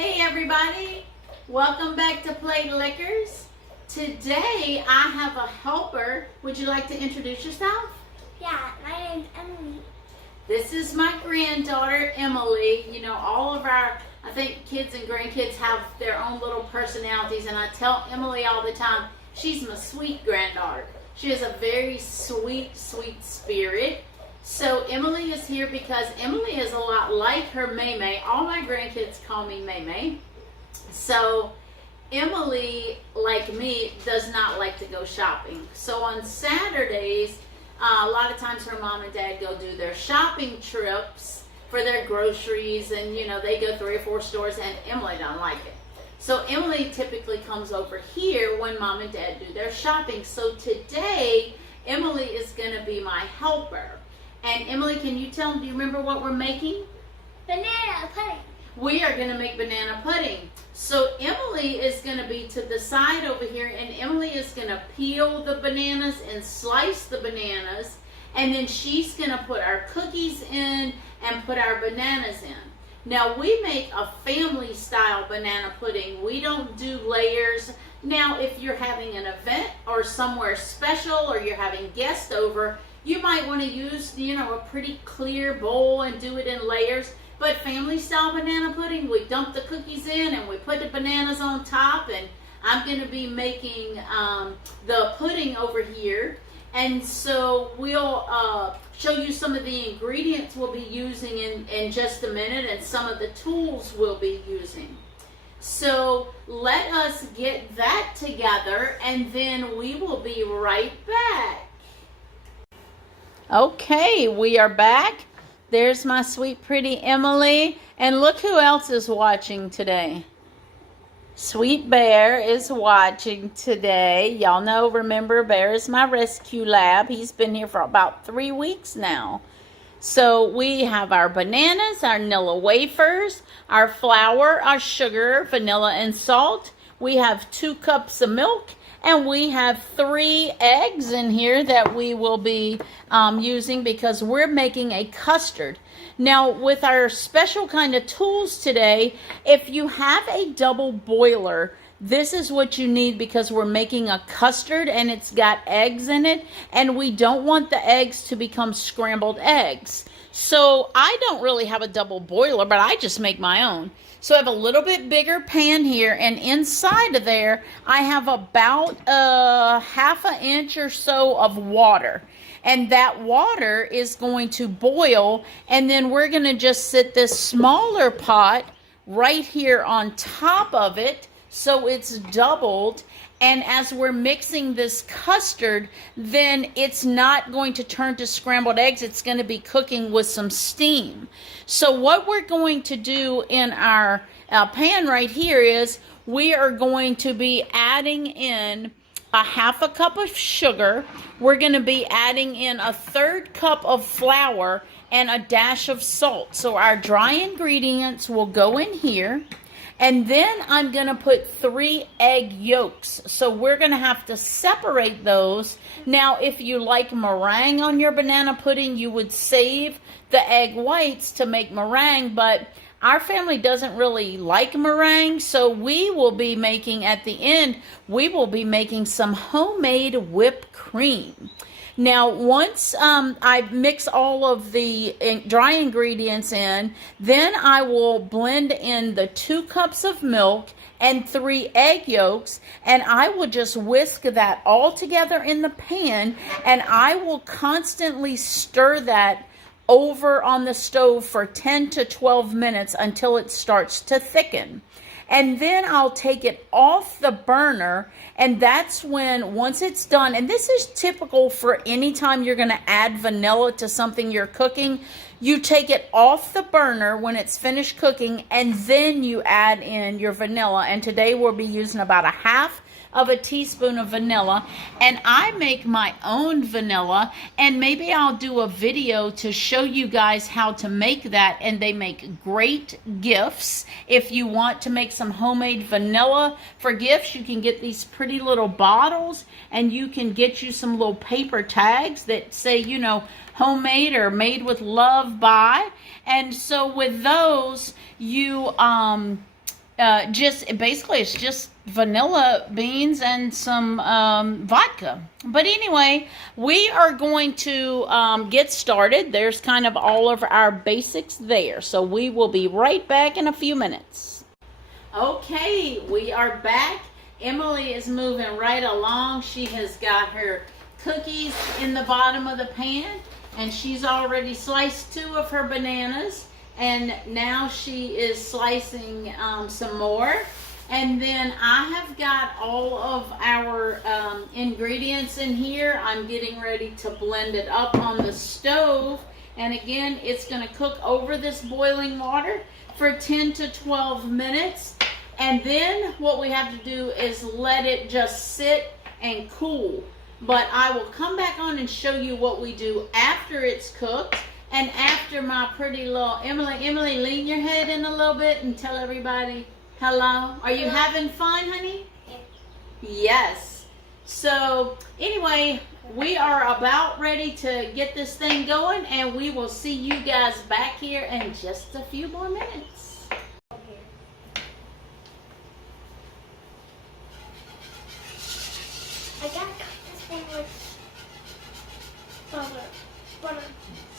Hey everybody, welcome back to Plate Liquors. Today I have a helper. Would you like to introduce yourself? Yeah, my name's Emily. This is my granddaughter, Emily. You know, all of our, I think kids and grandkids have their own little personalities, and I tell Emily all the time, she's my sweet granddaughter. She has a very sweet, sweet spirit. So Emily is here because Emily is a lot like her Maymay. All my grandkids call me Maymay. So Emily, like me, does not like to go shopping. So on Saturdays, a lot of times her mom and dad go do their shopping trips for their groceries, and you know, they go 3 or 4 stores, and Emily don't like it. So Emily typically comes over here when mom and dad do their shopping. So today, Emily is going to be my helper. And Emily, can you tell them, do you remember what we're making? Banana pudding. We are going to make banana pudding. So Emily is going to be to the side over here, and Emily is going to peel the bananas and slice the bananas, and then she's going to put our cookies in and put our bananas in. Now we make a family style banana pudding. We don't do layers. Now if you're having an event or somewhere special, or you're having guests over, you might want to use, you know, a pretty clear bowl and do it in layers. But family style banana pudding, we dump the cookies in and we put the bananas on top, and I'm going to be making the pudding over here. And so we'll show you some of the ingredients we'll be using in just a minute, and some of the tools we'll be using. So let us get that together, and then we will be right back. Okay, we are back. There's my sweet, pretty Emily. And look who else is watching today. Sweet Bear is watching today. Y'all know, remember, Bear is my rescue lab. He's been here for about 3 weeks now. So we have our bananas, our Nilla wafers, our flour, our sugar, vanilla, and salt. We have 2 cups of milk. And we have 3 eggs in here that we will be using because we're making a custard. Now, with our special kind of tools today, if you have a double boiler, this is what you need, because we're making a custard and it's got eggs in it, and we don't want the eggs to become scrambled eggs. So I don't really have a double boiler, but I just make my own. So I have a little bit bigger pan here, and inside of there, I have about ½ an inch or so of water. And that water is going to boil, and then we're going to just sit this smaller pot right here on top of it, so it's doubled. And as we're mixing this custard, then it's not going to turn to scrambled eggs. It's going to be cooking with some steam. So what we're going to do in our pan right here is we are going to be adding in a ½ cup of sugar. We're going to be adding in a 1/3 cup of flour and a dash of salt. So our dry ingredients will go in here. And then I'm going to put 3 egg yolks. So we're going to have to separate those. Now, if you like meringue on your banana pudding, you would save the egg whites to make meringue. But our family doesn't really like meringue. So we will be making, at the end, we will be making some homemade whipped cream. Now, once I mix all of the dry ingredients in, then I will blend in the 2 cups of milk and 3 egg yolks, and I will just whisk that all together in the pan, and I will constantly stir that over on the stove for 10 to 12 minutes until it starts to thicken. And then I'll take it off the burner, and that's when, once it's done, and this is typical for any time you're going to add vanilla to something you're cooking, you take it off the burner when it's finished cooking, and then you add in your vanilla. And today we'll be using about ½ teaspoon of vanilla, and I make my own vanilla, and maybe I'll do a video to show you guys how to make that. And they make great gifts. If you want to make some homemade vanilla for gifts, you can get these pretty little bottles, and you can get you some little paper tags that say, you know, homemade or made with love by. And so with those, you just basically it's just vanilla beans and some vodka. But anyway, we are going to get started. There's kind of all of our basics there. So we will be right back in a few minutes. Okay, we are back. Emily is moving right along. She has got her cookies in the bottom of the pan, and she's already sliced 2 of her bananas, and now she is slicing some more. And then I have got all of our ingredients in here. I'm getting ready to blend it up on the stove, and again, it's going to cook over this boiling water for 10 to 12 minutes. And then what we have to do is let it just sit and cool. But I will come back on and show you what we do after it's cooked and after my pretty little Emily, lean your head in a little bit and tell everybody hello. Are you having fun, honey? Yes. So anyway, we are about ready to get this thing going, and we will see you guys back here in just a few more minutes. I gotta cut this thing with butter.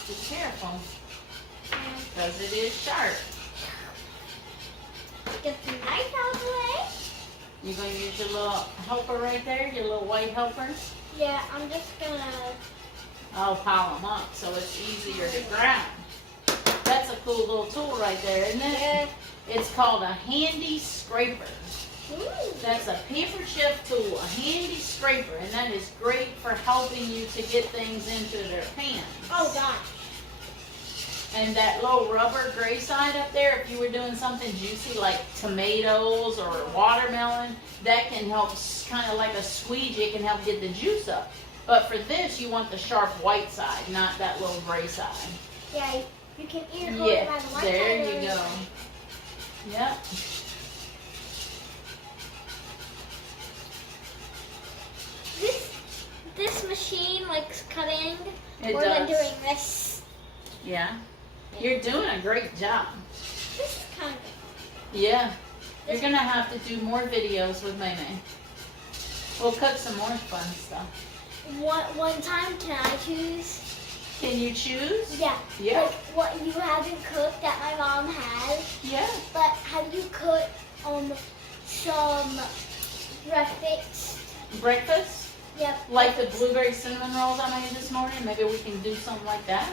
Be careful, because it is sharp. Get the knife out of the way. You're going to use your little helper right there, your little white helper. Yeah, I'm just gonna. I'll pile them up so it's easier to grind. That's a cool little tool right there, isn't it? Yeah. It's called a handy scraper. Ooh. That's a paper chip tool, a handy scraper, and that is great for helping you to get things into their pans. Oh gosh. And that little rubber gray side up there, if you were doing something juicy like tomatoes or watermelon, that can help, kind of like a squeegee, it can help get the juice up. But for this, you want the sharp white side, not that little gray side. Yeah, you can either hold it by the white there side you or go. Yep. This machine likes cutting It more than does. doing this. Yeah. You're doing a great job. This is kind of. Yeah. You're going to have to do more videos with May May. We'll cook some more fun stuff. One time, can I choose? Can you choose? Yeah. Yeah. Like what you haven't cooked that my mom has. Yeah. But have you cooked some breakfast? Breakfast? Yep. Like the blueberry cinnamon rolls I made this morning? Maybe we can do something like that?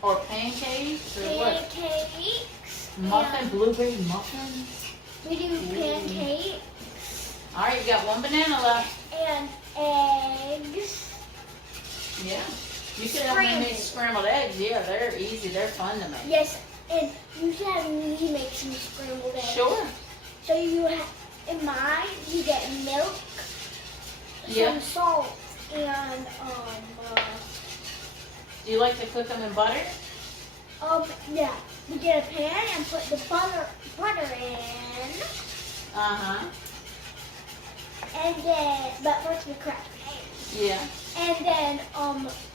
Or pancakes? Or what? Pancakes. Muffin? Blueberry muffins? We do pancakes All right, you got 1 banana left. and eggs. Yeah. You could help me make scrambled eggs. Yeah, they're easy. They're fun to make. Yes, and you should have me make some scrambled eggs. Sure. So you have, in mine, you get milk, Yeah. some salt, and Do you like to cook them in butter? yeah. We get a pan and put the butter in, Uh-huh. and then, but first we crack the eggs. Yeah. And then,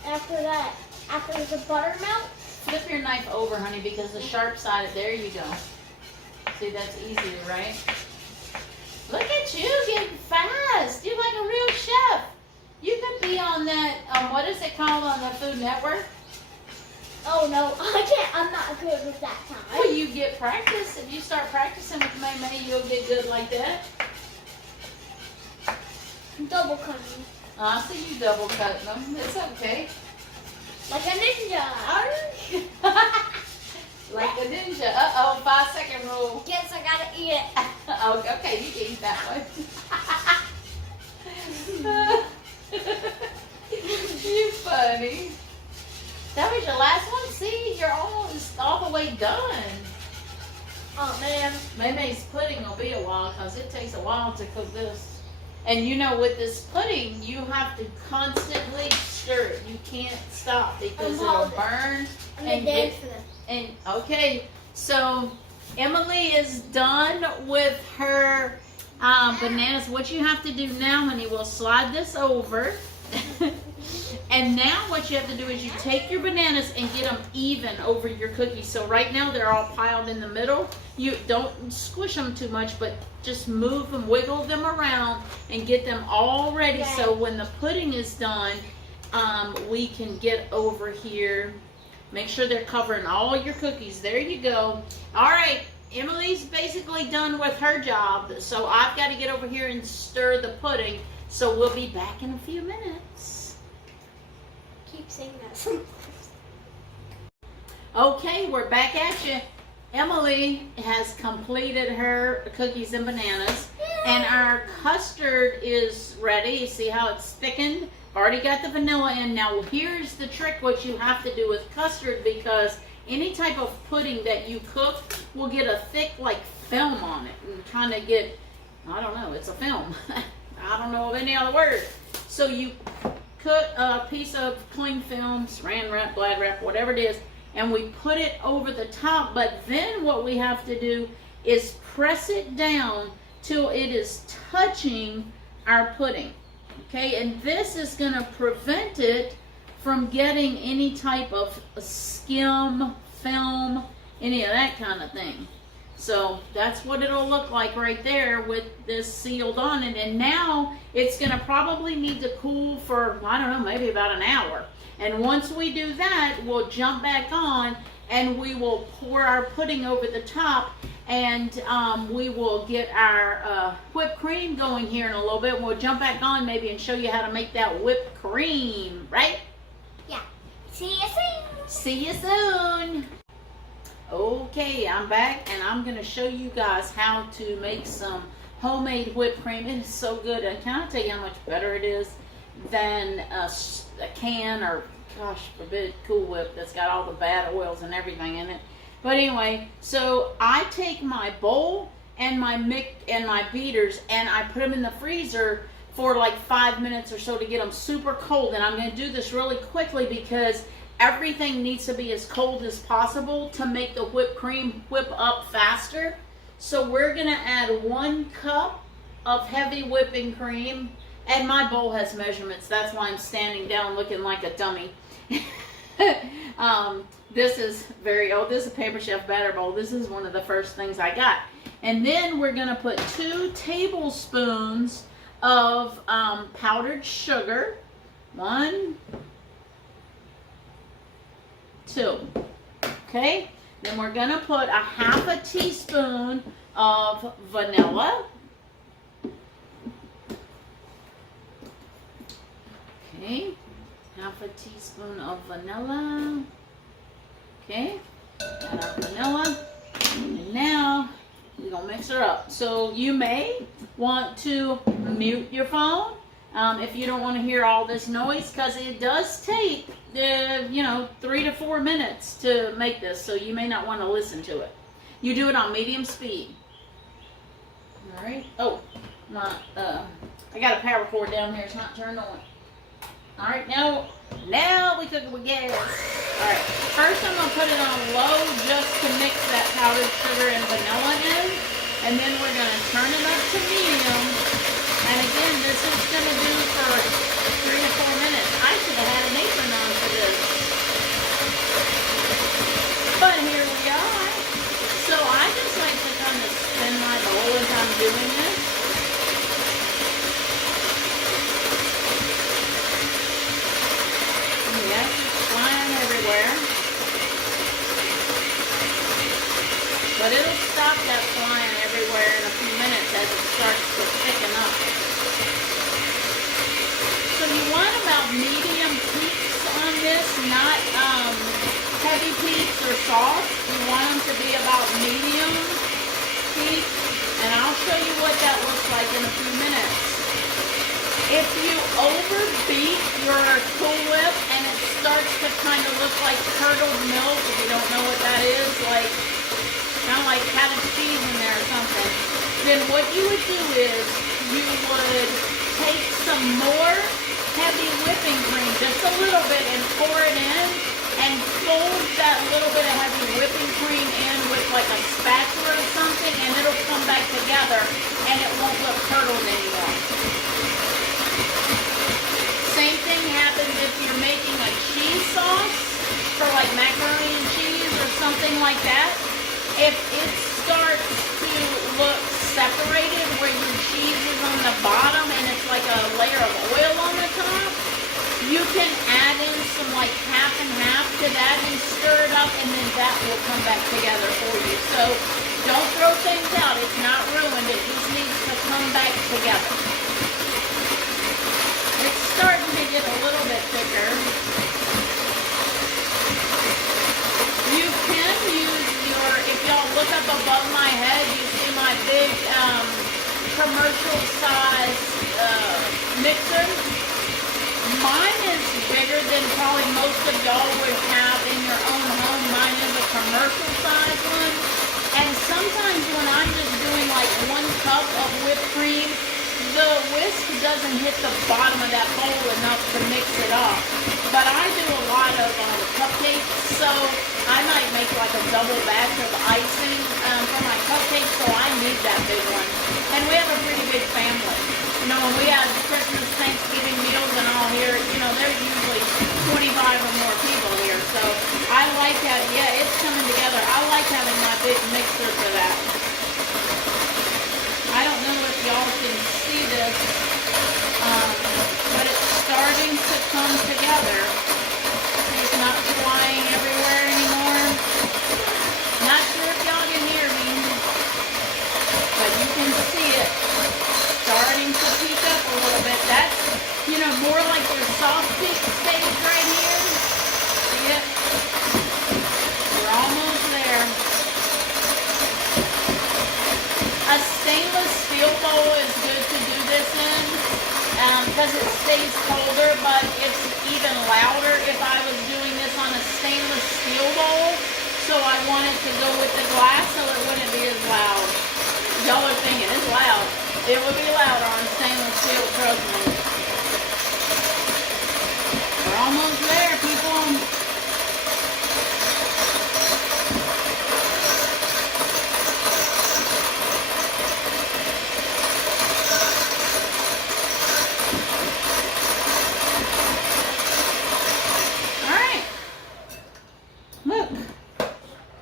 after that, after the butter melts, Flip your knife over, honey, because the sharp side, there you go. See, that's easier, right? Look at you getting fast. You're like a real chef. You could be on that, what is it called on the Food Network? oh no, I can't, I'm not good with that time. Well, you get practice. If you start practicing with May May, you'll get good like that. Double cutting. I see you double cutting them. It's okay. Like a ninja. Like a ninja. Uh-oh, 5-second rule. Guess I gotta eat it. Oh, okay, you can eat that one. You funny. That was your last one? See, you're almost all the way done. Oh man. May May's pudding will be a while because it takes a while to cook this. And you know, with this pudding, you have to constantly stir it. You can't stop because it'll burn. I'm And gonna dance get- for this. And okay, so Emily is done with her bananas. What you have to do now, honey, we'll slide this over. And now what you have to do is you take your bananas and get them even over your cookies. So right now they're all piled in the middle. You don't squish them too much, but just move them, wiggle them around, and get them all ready. So when the pudding is done, we can get over here. Make sure they're covering all your cookies. There you go. All right, Emily's basically done with her job. So I've got to get over here and stir the pudding. So we'll be back in a few minutes. Keep saying that. Okay, we're back at you. Emily has completed her cookies and bananas, and our custard is ready. You see how it's thickened? Already got the vanilla in. Now here's the trick, what you have to do with custard, because any type of pudding that you cook will get a thick like film on it and kind of get, I don't know, it's a film. I don't know of any other word. So you cut a piece of cling film, saran wrap, Glad wrap, whatever it is, and we put it over the top. But then what we have to do is press it down till it is touching our pudding. Okay, and this is going to prevent it from getting any type of skim, film, any of that kind of thing. So that's what it'll look like right there with this sealed on it. And now it's going to probably need to cool for, I don't know, maybe about an hour. And once we do that, we'll jump back on and we will pour our pudding over the top, and we will get our whipped cream going here in a little bit. We'll jump back on maybe and show you how to make that whipped cream, right? Yeah. See you soon. See you soon. Okay, I'm back, and I'm going to show you guys how to make some homemade whipped cream. It is so good, and can I tell you how much better it is than a can or, gosh forbid, Cool Whip that's got all the bad oils and everything in it. But anyway, so I take my bowl and my beaters, and I put them in the freezer for like 5 minutes or so to get them super cold. And I'm going to do this really quickly because everything needs to be as cold as possible to make the whipped cream whip up faster. So we're going to add 1 cup of heavy whipping cream. And my bowl has measurements. That's why I'm standing down looking like a dummy. This is this is a Paper Chef batter bowl. This is one of the first things I got. And then we're going to put 2 tablespoons of powdered sugar. 1, 2. Okay? Then we're going to put a 1/2 teaspoon of vanilla. Okay, 1/2 teaspoon of vanilla. Okay, add our vanilla. And now we're going to mix her up. So you may want to mute your phone if you don't want to hear all this noise, because it does take, 3 to 4 minutes to make this. So you may not want to listen to it. You do it on medium speed. All right. Oh, I got a power cord down here. It's not turned on. All right, now we cook it with gas. All right, first I'm going to put it on low just to mix that powdered sugar and vanilla in. And then we're going to turn it up to medium. And again, this is going to do for 3 to 4 minutes. I should have had an apron on for this. But here we are. So I just like to kind of spin my bowl as I'm doing this. Yes, it's flying everywhere. But it'll stop that flying everywhere in a few minutes as it starts to thicken up. So you want about medium peaks on this, not heavy peaks or soft. You want them to be about medium peaks. And I'll show you what that looks like in a few minutes. If you overbeat your Cool Whip and it starts to kind of look like curdled milk, if you don't know what that is, like kind of like cottage cheese in there or something, then what you would do is you would take some more heavy whipping cream, just a little bit, and pour it in and fold that little bit of heavy whipping cream in with like a spatula or something, and it'll come back together and it won't look curdled anymore. Same thing happens if you're like that. If it starts to look separated where your cheese is on the bottom and it's like a layer of oil on the top, you can add in some like half and half to that and stir it up, and then that will come back together for you. So don't throw things out. It's not ruined. It just needs to come back together. It's starting to get a little bit thicker. You can use your, if y'all look up above my head, you see my big commercial size mixer. Mine is bigger than probably most of y'all would have in your own home. Mine is a commercial size one. And sometimes when I'm just doing like 1 cup of whipped cream, the whisk doesn't hit the bottom of that bowl enough to mix it up. But I do a lot of cupcakes, so I might make like a double batch of icing for my cupcakes, so I need that big one. And we have a pretty big family. You know, when we have Christmas, Thanksgiving meals and all here, you know, there's usually 25 or more people here. So I like having, yeah, it's coming together. I like having my big mixer for that. I don't know if y'all can see this, but it's starting to come together. It's not flying everywhere anymore. Not sure if y'all can hear me, but you can see it starting to peak up a little bit. That's, you know, more like your soft peak stage right here. See it? We're almost there. A stainless steel bowl is good to do this in because it stays colder, but it's even louder if I was doing this on a stainless steel bowl. So I want it to go with the glass so it wouldn't be as loud. Y'all are thinking it's loud. It would be louder on stainless steel, trust me. We're almost there, people.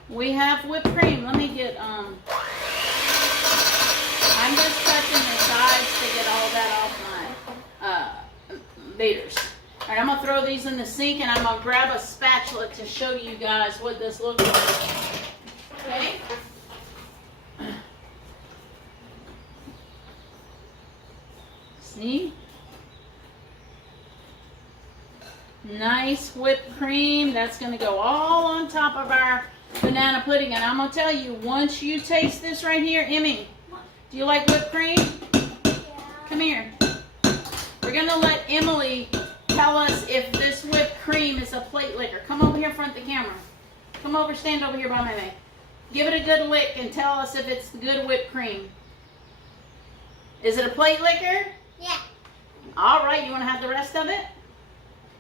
We have whipped cream. Let me get, I'm just touching the sides to get all that off my beaters. All right, I'm going to throw these in the sink, and I'm going to grab a spatula to show you guys what this looks like. Okay? See? Nice whipped cream. That's going to go all on top of our banana pudding. And I'm going to tell you, once you taste this right here, Emmy, do you like whipped cream? Yeah. Come here. We're going to let Emily tell us if this whipped cream is a plate licker. Come over here in front of the camera. Come over, stand over here by my man. Give it a good lick and tell us if it's good whipped cream. Is it a plate licker? Yeah. All right, you want to have the rest of it?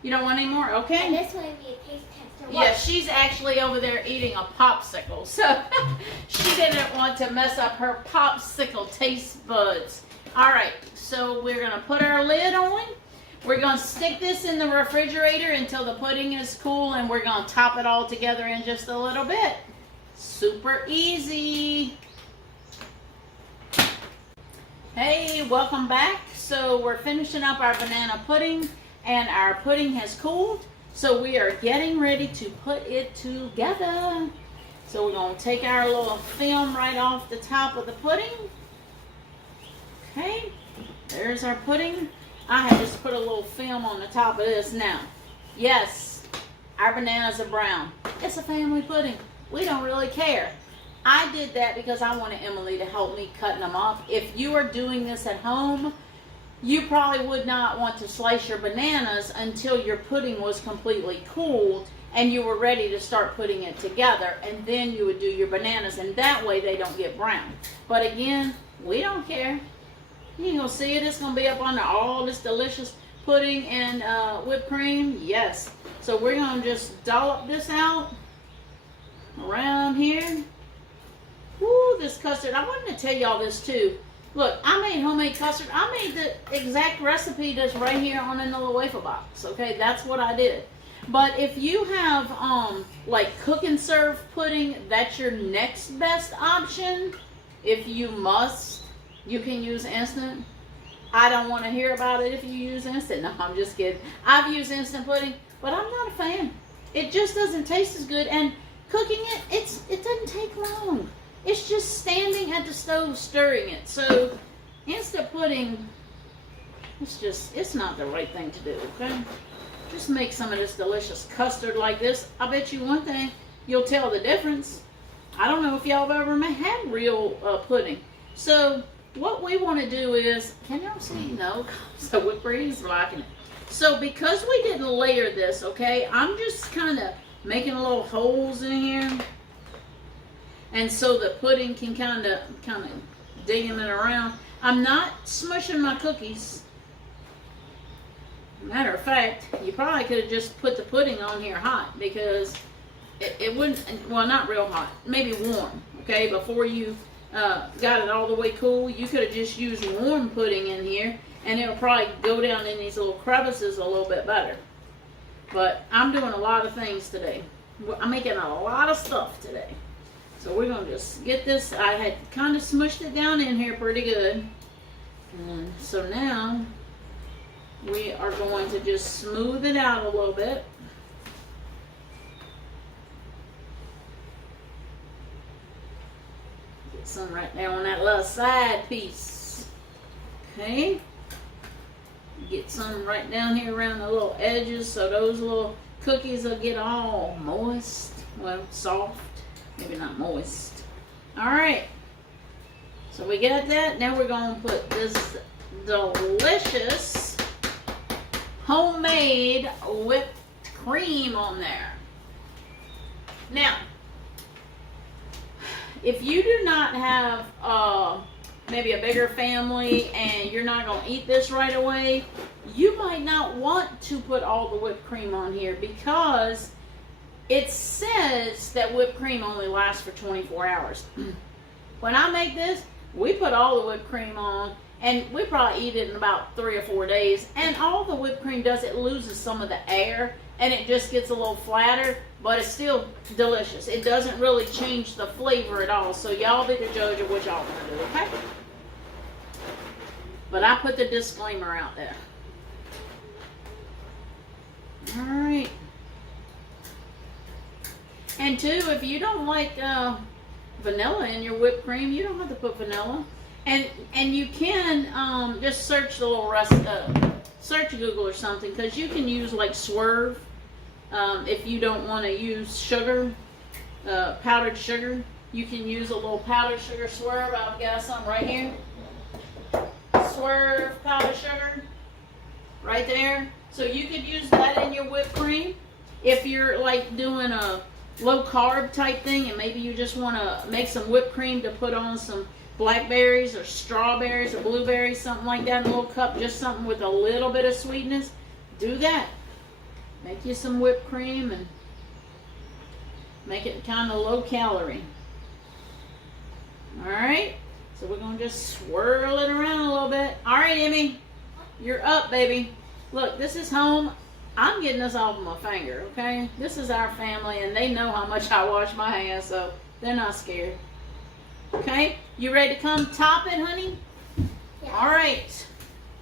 You don't want any more? Okay. And this one would be a taste tester. Yeah, she's actually over there eating a popsicle, so she didn't want to mess up her popsicle taste buds. All right, so we're going to put our lid on. We're going to stick this in the refrigerator until the pudding is cool, and we're going to top it all together in just a little bit. Super easy. Hey, welcome back. So we're finishing up our banana pudding, and our pudding has cooled. So we are getting ready to put it together. So we're going to take our little film right off the top of the pudding. Okay, there's our pudding. I have just put a little film on the top of this now. Yes, our bananas are brown. It's a family pudding. We don't really care. I did that because I wanted Emily to help me cutting them off. If you are doing this at home, you probably would not want to slice your bananas until your pudding was completely cooled and you were ready to start putting it together, and then you would do your bananas, and that way they don't get brown. But again, we don't care. You gonna see it. It's gonna be up under all this delicious pudding and whipped cream. Yes. So we're gonna just dollop this out around here. Woo, this custard. I wanted to tell y'all this too. Look, I made homemade custard. I made the exact recipe that's right here on the little wafer box. Okay, that's what I did. But if you have like cook and serve pudding, that's your next best option. If you must, you can use instant. I don't want to hear about it if you use instant. No, I'm just kidding. I've used instant pudding, but I'm not a fan. It just doesn't taste as good, and cooking it doesn't take long. It's just standing at the stove stirring it. So instant pudding, it's not the right thing to do, okay? Just make some of this delicious custard like this. I bet you one thing, you'll tell the difference. I don't know if y'all have ever had real pudding. So what we want to do is, can y'all see? No, so whipped cream's blocking it. So because we didn't layer this, okay, I'm just kind of making little holes in here. And so the pudding can kind of digging it around. I'm not smushing my cookies. Matter of fact, you probably could have just put the pudding on here hot, because it wouldn't, well, not real hot, maybe warm, okay? Before you got it all the way cool, you could have just used warm pudding in here, and it'll probably go down in these little crevices a little bit better. But I'm doing a lot of things today. I'm making a lot of stuff today. So we're going to just get this. I had kind of smushed it down in here pretty good. And so now we are going to just smooth it out a little bit. Get some right there on that little side piece. Okay. Get some right down here around the little edges, so those little cookies will get all moist. Well, soft. Maybe not moist. Alright. So we got that. Now we're going to put this delicious homemade whipped cream on there. Now, if you do not have maybe a bigger family and you're not going to eat this right away, you might not want to put all the whipped cream on here, because it says that whipped cream only lasts for 24 hours. When I make this, we put all the whipped cream on, and we probably eat it in about 3 or 4 days. And all the whipped cream does, it loses some of the air, and it just gets a little flatter, but it's still delicious. It doesn't really change the flavor at all. So y'all be the judge of what y'all want to do, okay? But I put the disclaimer out there. All right. And two, if you don't like vanilla in your whipped cream, you don't have to put vanilla. And you can just search the little search Google or something, because you can use like Swerve if you don't want to use sugar, powdered sugar. You can use a little powdered sugar Swerve. I've got some right here. Swerve powdered sugar, right there. So you could use that in your whipped cream if you're like doing a low carb type thing, and maybe you just want to make some whipped cream to put on some blackberries or strawberries or blueberries, something like that in a little cup, just something with a little bit of sweetness. Do that. Make you some whipped cream and make it kind of low calorie. Alright, so we're going to just swirl it around a little bit. Alright, Emmy, you're up, baby. Look, this is home. I'm getting this off of my finger, okay? This is our family, and they know how much I wash my hands, so they're not scared. Okay? You ready to come top it, honey? Yeah. All right.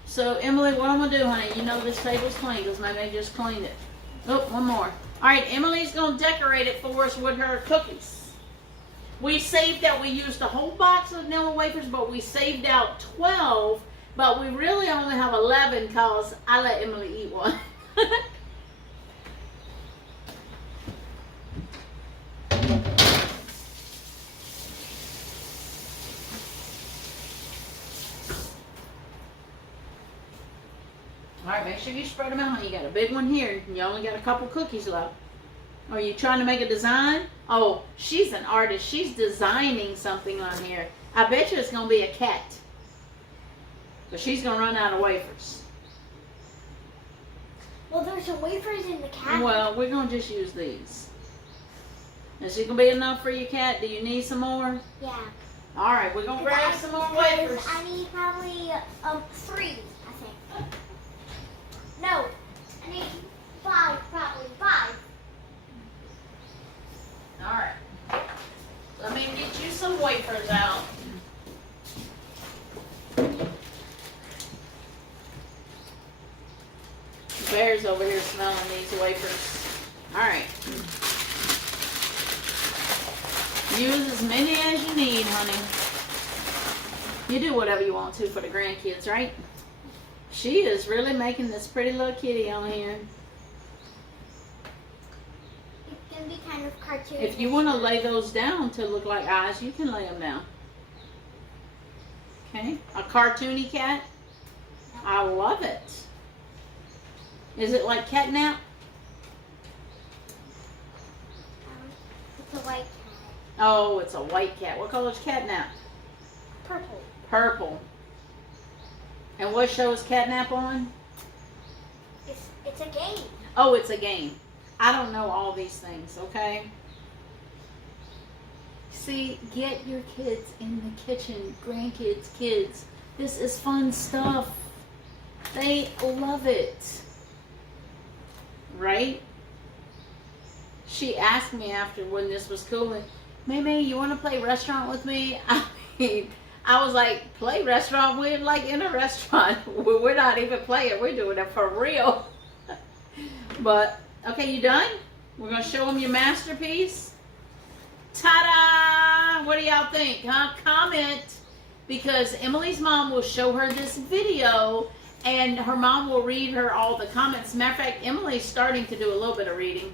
So, Emily, what I'm going to do, honey, you know this table's clean because maybe just cleaned it. Oh, one more. All right, Emily's going to decorate it for us with her cookies. We saved out, we used a whole box of vanilla wafers, but we saved out 12, but we really only have 11 because I let Emily eat one. Alright, make sure you spread them out. You got a big one here, and you only got a couple cookies left. Are you trying to make a design? Oh, she's an artist. She's designing something on here. I bet you it's going to be a cat. But she's going to run out of wafers. Well, there's some wafers in the cabinet. Well, we're going to just use these. Is it going to be enough for your cat? Do you need some more? Yeah. All right, we're going to grab some more wafers. I need probably 3, I think. No, I need 5, probably 5. Bear's over here smelling these wafers. All right. Use as many as you need, honey. You do whatever you want to for the grandkids, right? She is really making this pretty little kitty on here. It's gonna be kind of cartoonish. If you want to lay those down to look like eyes, you can lay them down. Okay, a cartoony cat. I love it. Is it like catnap? It's a white cat. Oh, it's a white cat. What color is catnap? Purple. Purple. And what show is catnap on? It's a game. Oh, it's a game. I don't know all these things, okay? See, get your kids in the kitchen, grandkids, kids. This is fun stuff. They love it. Right? She asked me after when this was cooling, Mimi, you want to play restaurant with me? I mean, I was like, play restaurant? We're like in a restaurant. We're not even playing. We're doing it for real. But, okay, you done? We're going to show them your masterpiece. Ta-da! What do y'all think, huh? Comment, because Emily's mom will show her this video and her mom will read her all the comments. Matter of fact, Emily's starting to do a little bit of reading.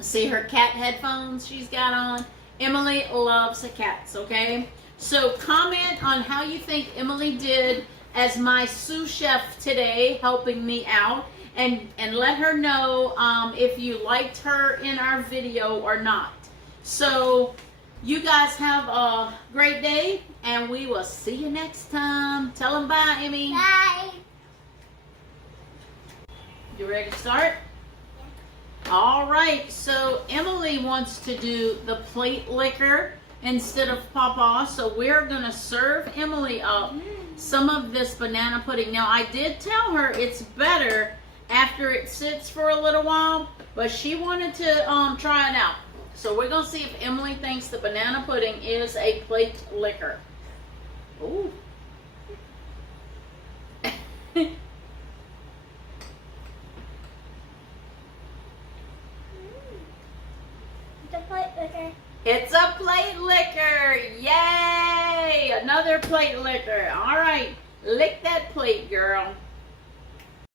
See her cat headphones she's got on? Emily loves cats, okay? So comment on how you think Emily did as my sous chef today, helping me out. And let her know if you liked her in our video or not. So you guys have a great day, and we will see you next time. Tell them bye, Emmy. Bye. You ready to start? Yeah. All right. So Emily wants to do the plate licker instead of Papa. So we're going to serve Emily up some of this banana pudding. Now, I did tell her it's better after it sits for a little while, but she wanted to try it out. So we're going to see if Emily thinks the banana pudding is a plate licker. Ooh. It's a plate licker. It's a plate licker. Yay! Another plate licker. All right. Lick that plate, girl.